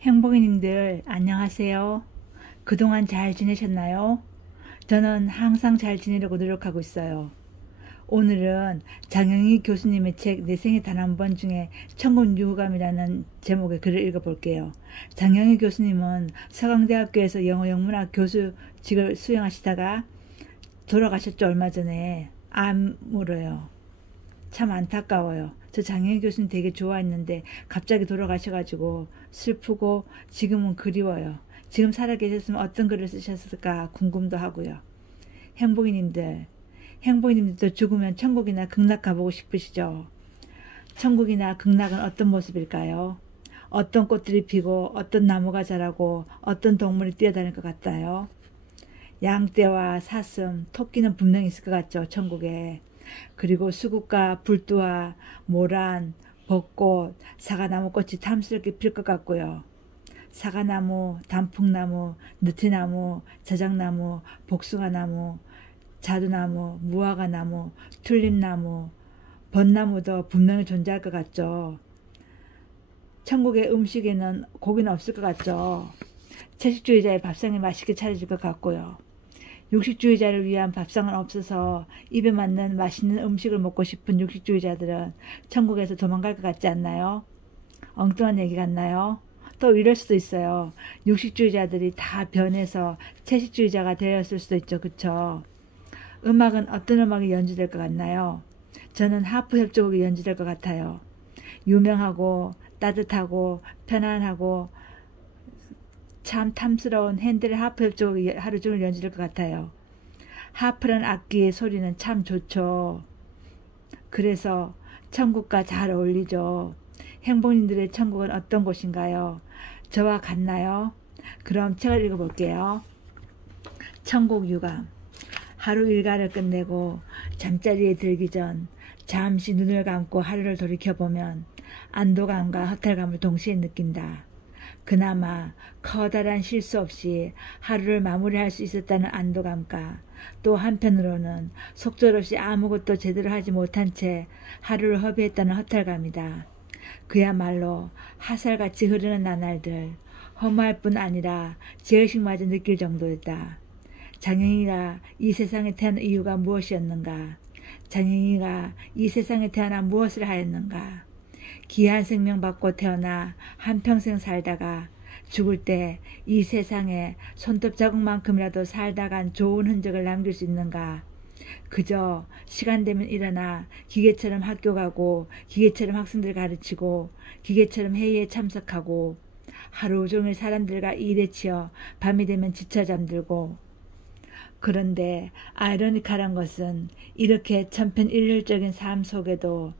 행복이님들 안녕하세요. 그동안 잘 지내셨나요? 저는 항상 잘 지내려고 노력하고 있어요. 오늘은 장영희 교수님의 책 내 생에 단 한 번 중에 천국 유감이라는 제목의 글을 읽어볼게요. 장영희 교수님은 서강대학교에서 영어 영문학 교수직을 수행하시다가 돌아가셨죠. 얼마 전에 암으로요. 참 안타까워요. 저 장영희 교수님 되게 좋아했는데 갑자기 돌아가셔가지고 슬프고 지금은 그리워요. 지금 살아계셨으면 어떤 글을 쓰셨을까 궁금도 하고요. 행복이님들도 죽으면 천국이나 극락 가보고 싶으시죠? 천국이나 극락은 어떤 모습일까요? 어떤 꽃들이 피고 어떤 나무가 자라고 어떤 동물이 뛰어다닐 것 같아요? 양떼와 사슴, 토끼는 분명히 있을 것 같죠, 천국에. 그리고 수국과 불두와 모란, 벚꽃, 사과나무 꽃이 탐스럽게 필 것 같고요. 사과나무, 단풍나무, 느티나무, 자작나무, 복숭아나무, 자두나무, 무화과나무, 튤립나무, 벚나무도 분명히 존재할 것 같죠. 천국의 음식에는 고기는 없을 것 같죠. 채식주의자의 밥상이 맛있게 차려질 것 같고요. 육식주의자를 위한 밥상은 없어서 입에 맞는 맛있는 음식을 먹고 싶은 육식주의자들은 천국에서 도망갈 것 같지 않나요? 엉뚱한 얘기 같나요? 또 이럴 수도 있어요. 육식주의자들이 다 변해서 채식주의자가 되었을 수도 있죠. 그쵸? 음악은 어떤 음악이 연주될 것 같나요? 저는 하프 협주곡이 연주될 것 같아요. 유명하고 따뜻하고 편안하고 참 탐스러운 핸델의 하프 협주곡이 하루 종일 연주될 것 같아요. 하프라는 악기의 소리는 참 좋죠. 그래서 천국과 잘 어울리죠. 행복님들의 천국은 어떤 곳인가요? 저와 같나요? 그럼 책을 읽어볼게요. 천국 유감. 하루 일과를 끝내고 잠자리에 들기 전 잠시 눈을 감고 하루를 돌이켜보면 안도감과 허탈감을 동시에 느낀다. 그나마 커다란 실수 없이 하루를 마무리할 수 있었다는 안도감과 또 한편으로는 속절없이 아무것도 제대로 하지 못한 채 하루를 허비했다는 허탈감이다. 그야말로 화살같이 흐르는 나날들, 허무할 뿐 아니라 죄의식마저 느낄 정도였다. 장영희가 이 세상에 태어난 이유가 무엇이었는가? 장영희가 이 세상에 태어나 무엇을 하였는가? 귀한 생명 받고 태어나 한평생 살다가 죽을 때 이 세상에 손톱 자국만큼이라도 살다 간 좋은 흔적을 남길 수 있는가? 그저 시간 되면 일어나 기계처럼 학교 가고 기계처럼 학생들 가르치고 기계처럼 회의에 참석하고 하루 종일 사람들과 일에 치여 밤이 되면 지쳐 잠들고. 그런데 아이러니컬한 것은 이렇게 천편일률적인 삶 속에도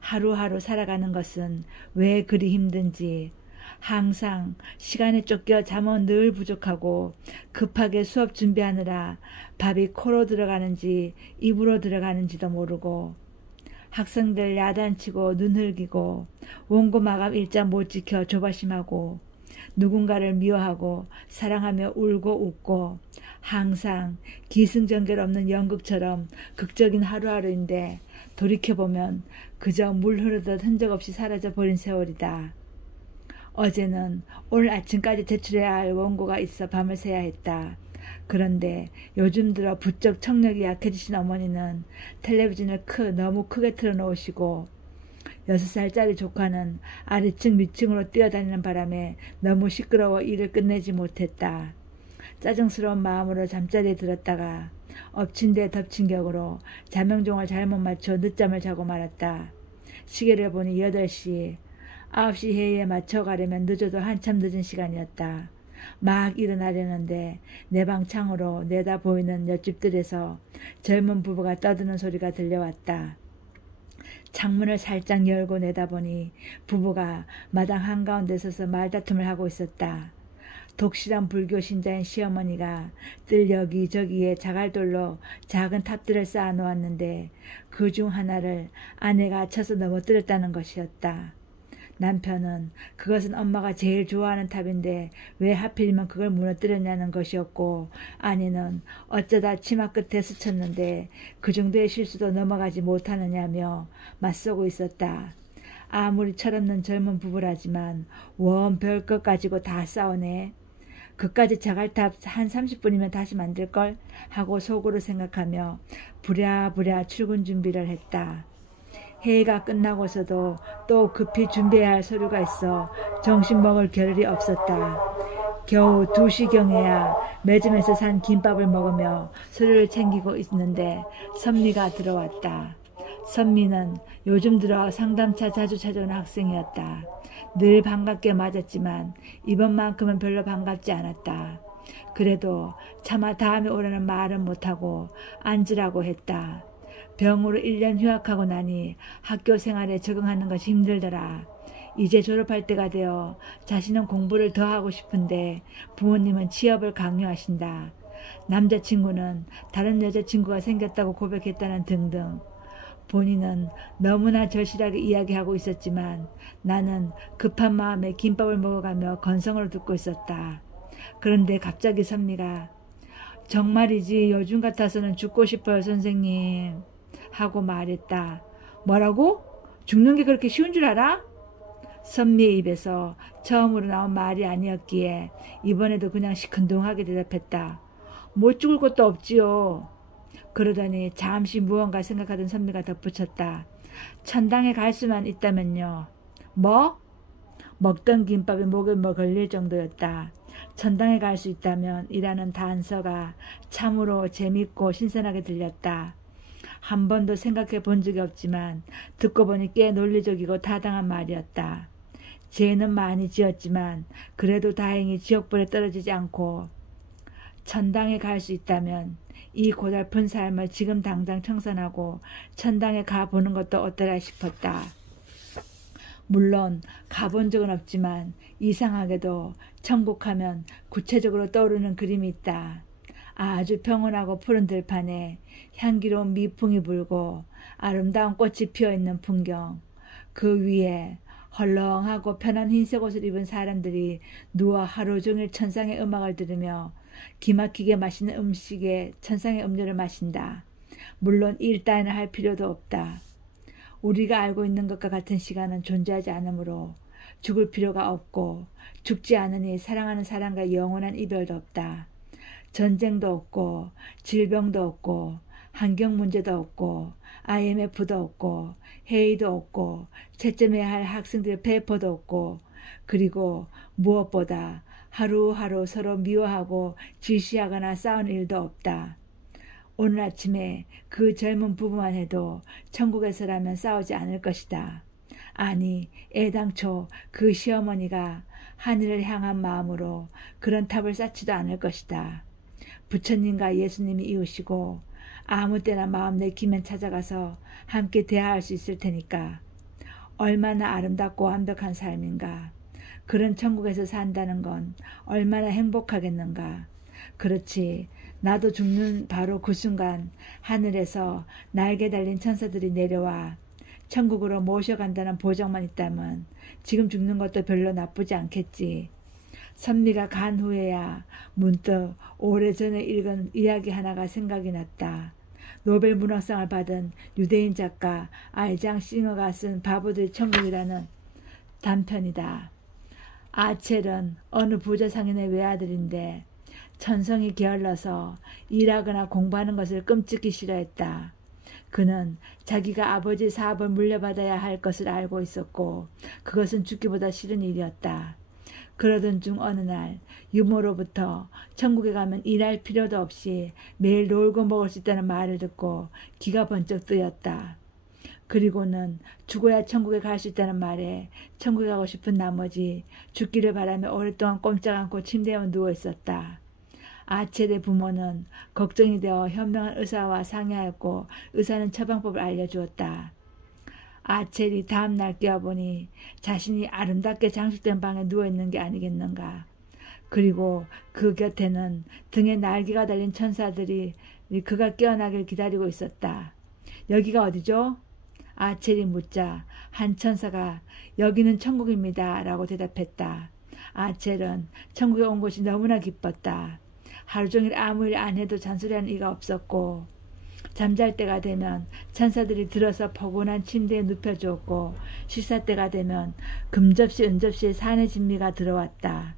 하루하루 살아가는 것은 왜 그리 힘든지, 항상 시간에 쫓겨 잠은 늘 부족하고 급하게 수업 준비하느라 밥이 코로 들어가는지 입으로 들어가는지도 모르고 학생들 야단치고 눈 흘기고 원고 마감 일자 못 지켜 조바심하고 누군가를 미워하고 사랑하며 울고 웃고 항상 기승전결 없는 연극처럼 극적인 하루하루인데 돌이켜보면 그저 물 흐르듯 흔적 없이 사라져버린 세월이다. 어제는 오늘 아침까지 제출해야 할 원고가 있어 밤을 새야 했다. 그런데 요즘 들어 부쩍 청력이 약해지신 어머니는 텔레비전을 너무 크게 틀어놓으시고 6살짜리 조카는 아래층 밑층으로 뛰어다니는 바람에 너무 시끄러워 일을 끝내지 못했다. 짜증스러운 마음으로 잠자리에 들었다가 엎친 데 덮친 격으로 자명종을 잘못 맞춰 늦잠을 자고 말았다. 시계를 보니 8시, 9시 회의에 맞춰 가려면 늦어도 한참 늦은 시간이었다. 막 일어나려는데 내 방 창으로 내다 보이는 옆집들에서 젊은 부부가 떠드는 소리가 들려왔다. 창문을 살짝 열고 내다보니 부부가 마당 한가운데 서서 말다툼을 하고 있었다. 독실한 불교 신자인 시어머니가 뜰 여기저기에 자갈돌로 작은 탑들을 쌓아 놓았는데 그 중 하나를 아내가 쳐서 넘어뜨렸다는 것이었다. 남편은 그것은 엄마가 제일 좋아하는 탑인데 왜 하필이면 그걸 무너뜨렸냐는 것이었고, 아내는 어쩌다 치마 끝에 스쳤는데 그 정도의 실수도 넘어가지 못하느냐며 맞서고 있었다. 아무리 철없는 젊은 부부라지만 원 별것 가지고 다 싸우네. 그까지 자갈탑 한 30분이면 다시 만들걸 하고 속으로 생각하며 부랴부랴 출근 준비를 했다. 회의가 끝나고서도 또 급히 준비해야 할 서류가 있어 정신 먹을 겨를이 없었다. 겨우 2시경에야 매점에서 산 김밥을 먹으며 서류를 챙기고 있는데 선미가 들어왔다. 선미는 요즘 들어 상담차 자주 찾아오는 학생이었다. 늘 반갑게 맞았지만 이번만큼은 별로 반갑지 않았다. 그래도 차마 다음에 오라는 말은 못하고 앉으라고 했다. 병으로 1년 휴학하고 나니 학교 생활에 적응하는 것이 힘들더라. 이제 졸업할 때가 되어 자신은 공부를 더 하고 싶은데 부모님은 취업을 강요하신다. 남자친구는 다른 여자친구가 생겼다고 고백했다는 등등. 본인은 너무나 절실하게 이야기하고 있었지만 나는 급한 마음에 김밥을 먹어가며 건성으로 듣고 있었다. 그런데 갑자기 선미가 정말이지 요즘 같아서는 죽고 싶어요 선생님 하고 말했다. 뭐라고? 죽는 게 그렇게 쉬운 줄 알아? 선미의 입에서 처음으로 나온 말이 아니었기에 이번에도 그냥 시큰둥하게 대답했다. 못 죽을 것도 없지요. 그러더니 잠시 무언가 생각하던 선미가 덧붙였다. 천당에 갈 수만 있다면요. 뭐? 먹던 김밥이 목에 걸릴 정도였다. 천당에 갈 수 있다면 이라는 단서가 참으로 재밌고 신선하게 들렸다. 한 번도 생각해 본 적이 없지만 듣고 보니 꽤 논리적이고 타당한 말이었다. 죄는 많이 지었지만 그래도 다행히 지옥불에 떨어지지 않고 천당에 갈 수 있다면 이 고달픈 삶을 지금 당장 청산하고 천당에 가보는 것도 어떠라 싶었다. 물론 가본 적은 없지만 이상하게도 천국하면 구체적으로 떠오르는 그림이 있다. 아주 평온하고 푸른 들판에 향기로운 미풍이 불고 아름다운 꽃이 피어있는 풍경. 그 위에 헐렁하고 편한 흰색 옷을 입은 사람들이 누워 하루 종일 천상의 음악을 들으며 기막히게 맛있는 음식에 천상의 음료를 마신다. 물론 일 따위는 할 필요도 없다. 우리가 알고 있는 것과 같은 시간은 존재하지 않으므로 죽을 필요가 없고 죽지 않으니 사랑하는 사람과 영원한 이별도 없다. 전쟁도 없고 질병도 없고 환경 문제도 없고 IMF도 없고 회의도 없고 채점해야 할 학생들의 페이퍼도 없고 그리고 무엇보다 하루하루 서로 미워하고 질시하거나 싸운 일도 없다. 오늘 아침에 그 젊은 부부만 해도 천국에서라면 싸우지 않을 것이다. 아니 애당초 그 시어머니가 하늘을 향한 마음으로 그런 탑을 쌓지도 않을 것이다. 부처님과 예수님이 이웃이고 아무 때나 마음 내키면 찾아가서 함께 대화할 수 있을 테니까. 얼마나 아름답고 완벽한 삶인가. 그런 천국에서 산다는 건 얼마나 행복하겠는가. 그렇지. 나도 죽는 바로 그 순간 하늘에서 날개 달린 천사들이 내려와 천국으로 모셔간다는 보장만 있다면 지금 죽는 것도 별로 나쁘지 않겠지. 선미가 간 후에야 문득 오래전에 읽은 이야기 하나가 생각이 났다. 노벨 문학상을 받은 유대인 작가 알장 싱어가 쓴 바보들의 천국이라는 단편이다. 아첼은 어느 부자 상인의 외아들인데 천성이 게을러서 일하거나 공부하는 것을 끔찍히 싫어했다. 그는 자기가 아버지 사업을 물려받아야 할 것을 알고 있었고 그것은 죽기보다 싫은 일이었다. 그러던 중 어느 날 유모로부터 천국에 가면 일할 필요도 없이 매일 놀고 먹을 수 있다는 말을 듣고 귀가 번쩍 뜨였다. 그리고는 죽어야 천국에 갈 수 있다는 말에 천국에 가고 싶은 나머지 죽기를 바라며 오랫동안 꼼짝 않고 침대에 누워 있었다. 아첼의 부모는 걱정이 되어 현명한 의사와 상의하였고 의사는 처방법을 알려주었다. 아첼이 다음날 깨어보니 자신이 아름답게 장식된 방에 누워있는 게 아니겠는가. 그리고 그 곁에는 등에 날개가 달린 천사들이 그가 깨어나길 기다리고 있었다. 여기가 어디죠? 아첼이 묻자 한 천사가 여기는 천국입니다 라고 대답했다. 아첼은 천국에 온 것이 너무나 기뻤다. 하루 종일 아무 일 안 해도 잔소리하는 이가 없었고 잠잘 때가 되면 천사들이 들어서 포근한 침대에 눕혀주었고 식사 때가 되면 금접시 은접시에 산의 진미가 들어왔다.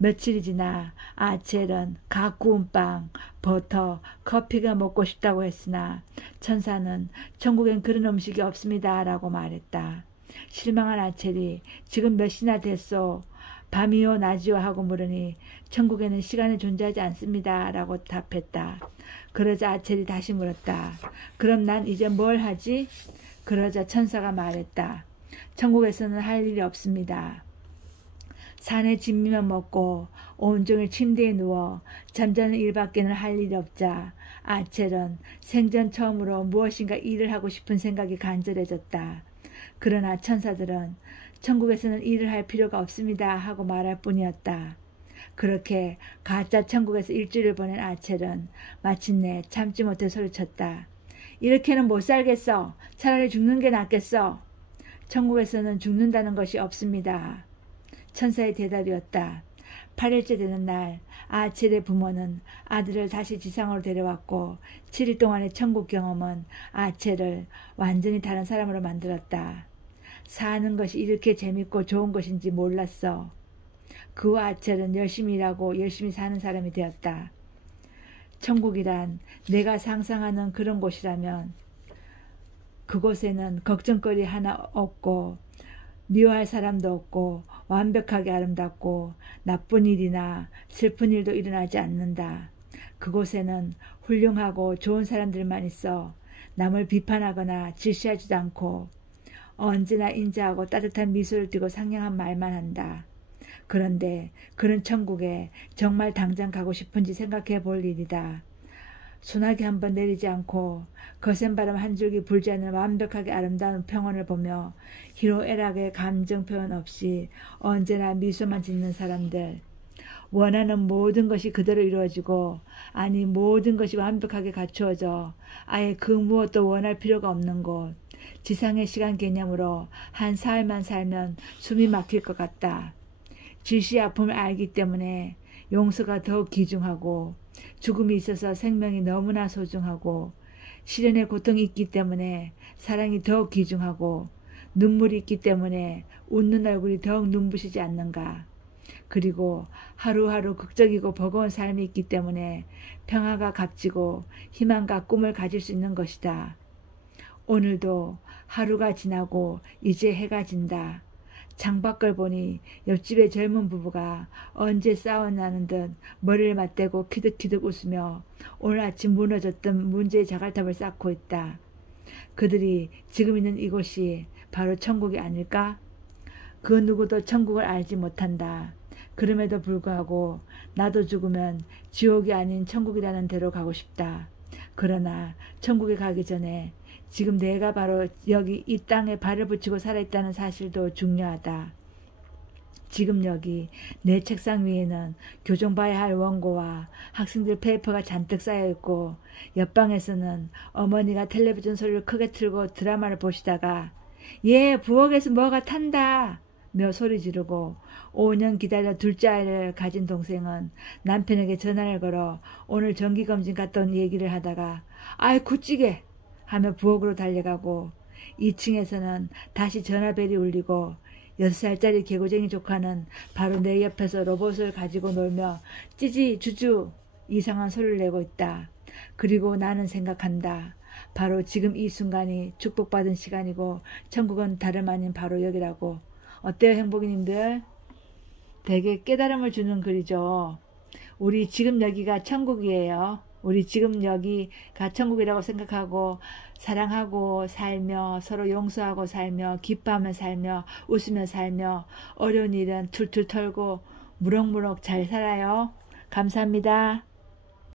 며칠이 지나 아첼은 각 구운 빵, 버터, 커피가 먹고 싶다고 했으나 천사는 천국엔 그런 음식이 없습니다 라고 말했다. 실망한 아첼이 지금 몇 시나 됐소? 밤이요 낮이요 하고 물으니 천국에는 시간이 존재하지 않습니다 라고 답했다. 그러자 아첼이 다시 물었다. 그럼 난 이제 뭘 하지? 그러자 천사가 말했다. 천국에서는 할 일이 없습니다. 산의 진미만 먹고 온종일 침대에 누워 잠자는 일밖에는 할 일이 없자 아첼은 생전 처음으로 무엇인가 일을 하고 싶은 생각이 간절해졌다. 그러나 천사들은 천국에서는 일을 할 필요가 없습니다 하고 말할 뿐이었다. 그렇게 가짜 천국에서 일주일을 보낸 아첼은 마침내 참지 못해 소리쳤다. 이렇게는 못 살겠어. 차라리 죽는 게 낫겠어. 천국에서는 죽는다는 것이 없습니다. 천사의 대답이었다. 8일째 되는 날 아첼의 부모는 아들을 다시 지상으로 데려왔고 7일 동안의 천국 경험은 아첼을 완전히 다른 사람으로 만들었다. 사는 것이 이렇게 재밌고 좋은 것인지 몰랐어. 그 후 아첼은 열심히 일하고 열심히 사는 사람이 되었다. 천국이란 내가 상상하는 그런 곳이라면 그곳에는 걱정거리 하나 없고 미워할 사람도 없고 완벽하게 아름답고 나쁜 일이나 슬픈 일도 일어나지 않는다. 그곳에는 훌륭하고 좋은 사람들만 있어 남을 비판하거나 질시하지도 않고 언제나 인자하고 따뜻한 미소를 띠고 상냥한 말만 한다. 그런데 그런 천국에 정말 당장 가고 싶은지 생각해 볼 일이다. 소나기 한번 내리지 않고 거센 바람 한 줄기 불지 않는 완벽하게 아름다운 평원을 보며 희로애락의 감정 표현 없이 언제나 미소만 짓는 사람들. 원하는 모든 것이 그대로 이루어지고 아니 모든 것이 완벽하게 갖추어져 아예 그 무엇도 원할 필요가 없는 곳. 지상의 시간 개념으로 한 사흘만 살면 숨이 막힐 것 같다. 질시 아픔을 알기 때문에 용서가 더욱 귀중하고 죽음이 있어서 생명이 너무나 소중하고 시련의 고통이 있기 때문에 사랑이 더욱 귀중하고 눈물이 있기 때문에 웃는 얼굴이 더욱 눈부시지 않는가. 그리고 하루하루 극적이고 버거운 삶이 있기 때문에 평화가 값지고 희망과 꿈을 가질 수 있는 것이다. 오늘도 하루가 지나고 이제 해가 진다. 창밖을 보니 옆집의 젊은 부부가 언제 싸웠나는 듯 머리를 맞대고 키득키득 웃으며 오늘 아침 무너졌던 문제의 자갈탑을 쌓고 있다. 그들이 지금 있는 이곳이 바로 천국이 아닐까? 그 누구도 천국을 알지 못한다. 그럼에도 불구하고 나도 죽으면 지옥이 아닌 천국이라는 데로 가고 싶다. 그러나 천국에 가기 전에 지금 내가 바로 여기 이 땅에 발을 붙이고 살아있다는 사실도 중요하다. 지금 여기 내 책상 위에는 교정 봐야 할 원고와 학생들 페이퍼가 잔뜩 쌓여있고 옆방에서는 어머니가 텔레비전 소리를 크게 틀고 드라마를 보시다가 예 부엌에서 뭐가 탄다 며 소리 지르고 5년 기다려 둘째 아이를 가진 동생은 남편에게 전화를 걸어 오늘 정기검진 갔다 온 얘기를 하다가 아이 굳지게 하며 부엌으로 달려가고 2층에서는 다시 전화벨이 울리고 6살짜리 개구쟁이 조카는 바로 내 옆에서 로봇을 가지고 놀며 찌지 주주 이상한 소리를 내고 있다. 그리고 나는 생각한다. 바로 지금 이 순간이 축복받은 시간이고 천국은 다름 아닌 바로 여기라고. 어때요 행복이님들? 되게 깨달음을 주는 글이죠. 우리 지금 여기가 천국이에요. 우리 지금 여기가 천국이라고 생각하고 사랑하고 살며 서로 용서하고 살며 기뻐하며 살며 웃으며 살며 어려운 일은 툴툴 털고 무럭무럭 잘 살아요. 감사합니다.